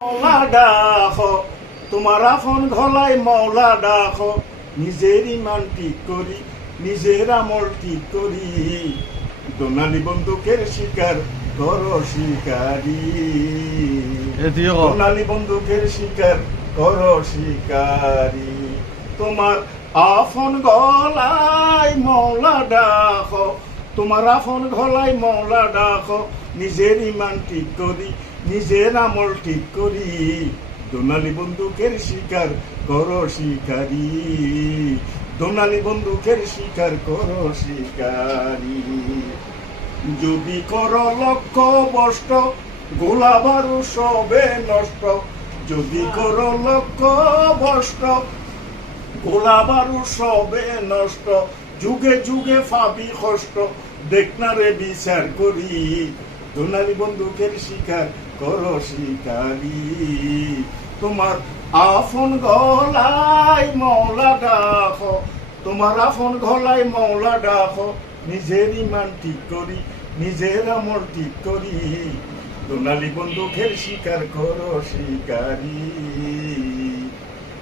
মৌলা ডাকো তোমার আফন ঘলাই মৌলা ডাকো নিজের ইমান ঠিক করি নিজের আমল ঠিক করি দোনালি বন্দুকের শিকার করো শিকারি দোনালি বন্দুকের শিকার করো শিকারি তোমার আফন গলাই মৌলা ডাকো তোমার আফন গলাই মৌলা ডাকো নিজের ইমান ঠিক করি নিজের আমল ঠিক করি দোনালি বন্দুকের শিকার করো শিকারি দোনালি বন্দুকের শিকার করো শিকারি যদি করো লক্ষ্য বষ্ট গোলা বারু সবে নষ্ট যদি করো লক্ষ্য বষ্ট গোলা বারু সবে নষ্ট যুগে যুগে ফাবি কষ্ট দেখ না রে বিচার করি দোনালি বন্দুকের শিকার করো শিকারি তোমার আফন গলাই মৌলা ডাকো তোমার আফন গলাই মৌলা ডাকো নিজের ইমান ঠিক করি নিজের আমল ঠিক করি দোনালি বন্দুকের শিকার করো শিকারি।